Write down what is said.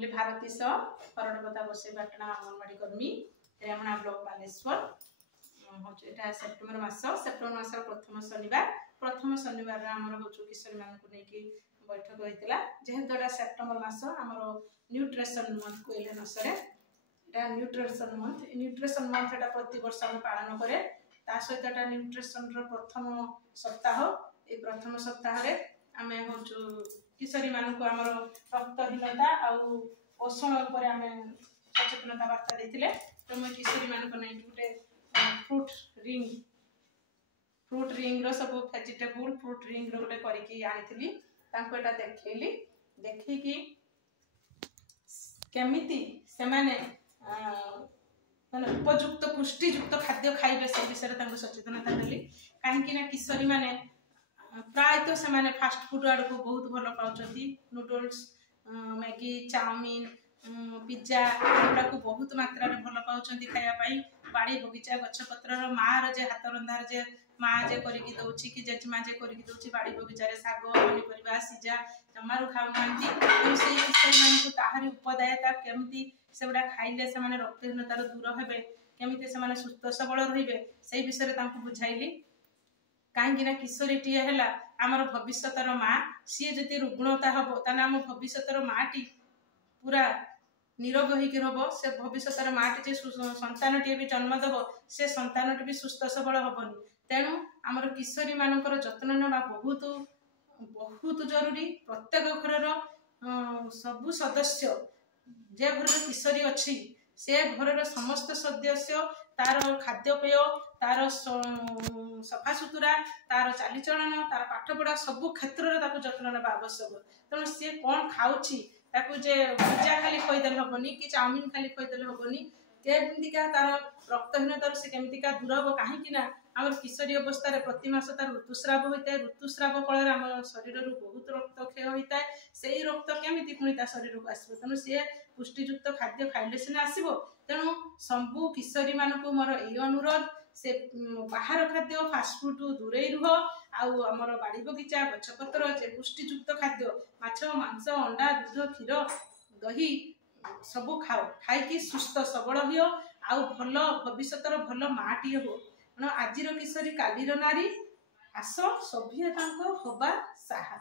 मुझे भारती सह करड़पदा बसई पाटना अंगनवाड़ी कर्मी रेमणा ब्लॉक बालेश्वर हूँ यहाँ सेप्टेम्बर मास प्रथम शनिवार आमर हूँ किशोरी मानक नहीं बैठक होता जेहेतु यहाँ सेप्टेम्बर मास आमर न्यूट्रिशन मंथ कहले न सरे न्यूट्रिशन मंथ एटा प्रति वर्ष आम पालन करे सहित एटा न्यूट्रिशन प्रथम सप्ताह ये प्रथम सप्ताह आम हूँ किशोरी मानक आमर रक्तहीनता आउ पोषण उपर आम सचेतनता वार्ता देते तो मुझे किशोरी मानक नहीं गोटे फ्रूट रिंग रो सब वेजिटेबल फ्रूट रिंग रो गोटे करके आनी एटा देखली देखी केमिति से माने उपयुक्त पुष्टियुक्त खाद्य खाइबे से विषय सचेतनता देली कहीं किशोरी माने प्रायतः से माने फास्ट फूड आड़ को बहुत भल पाँच नूडल्स मैगी चाउमीन पिज्जा एगुड़ा को बहुत मात्रा भल पाँच खायापाई बाड़ी बगीचा गछपत्र माँ जे हाथ रंधार जे माँ जे करके दौची कि जेजेमा जे करके दौची बाड़ी बगीचार शाग पनीपरिया सिजा जमारू खाऊना से किशोरी मान ताहारी उपदायता केमती से गुड़ा खाइले से रक्तहीनतार दूर हे केमी से सुस्थ सबल रे से विषय बुझाइली कहीं किशोरी है आमर भविष्यर माँ सी जी रुग्णता हम ताना आम भविष्यर माँटी पूरा निरोग हो से भविष्यर माँटी संतान टे भी जन्म देव से संतान भी सुस्थ सबल हेनी तेणु आमर किशोरी मानकर जत्न ना बहुत बहुत जरूरी प्रत्येक घर सबु सदस्य जे घर किशोरी अच्छी से घर समस्त सदस्य तार खाद्यपेय तार सफा सुतुरा तार चालीचलन तार पाठपढ़ा सबू क्षेत्र में जत्न ना आवश्यक तेणु सी कौन खाऊँची जे पिज्जा खाली खईदे हेनी कि चाउमिन खाली खईदे हेनी केमिका तार रक्तहीनतार से केमिका दूर हम कहीं आम किशोरी अवस्था प्रति मास तार ऋतुस्राव होता है ऋतुस्राव फल आम शरीर बहुत रक्त क्षय होता है से रक्त केमी पुणी शरीर को आसो तेणु सी पुष्टियुक्त खाद्य खाइले सीना आसो तेणु सबू किशोरी मानक मोर ये अनुरोध से बाहर खाद्य फास्टफुड दूरे रुह आमर बाड़ी बगीचा गछपत्र जे पुष्टियुक्त खाद्य माछ मांस अंडा दूध क्षीर दही सबू खाओ खाई सुस्थ सबल हो आउ भल भविष्य भल माँटी हो आज किशोरी कालीर नारी आस सभ्यता हवा साहा।